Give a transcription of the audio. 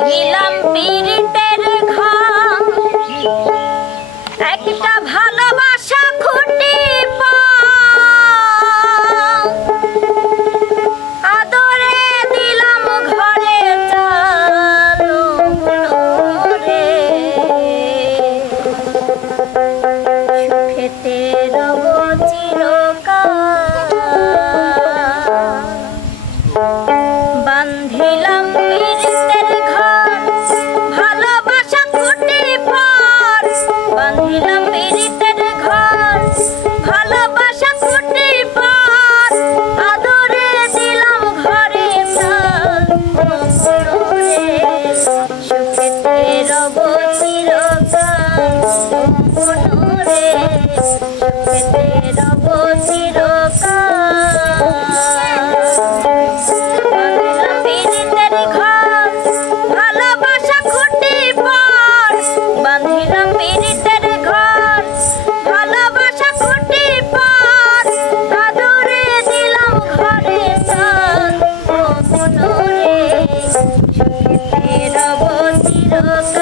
নিলাম পীড়িতের ঘর। বান্ধিলাম মিষ্টের ঘর ভালোবাসা কুটির পর বান্ধিলাম মিরিতের ঘর ভালোবাসা কুটির পর আদরে দিলাম ঘরে সুখেতে রব চিরকাল। সুখেতে রব চিরকাল। Oh.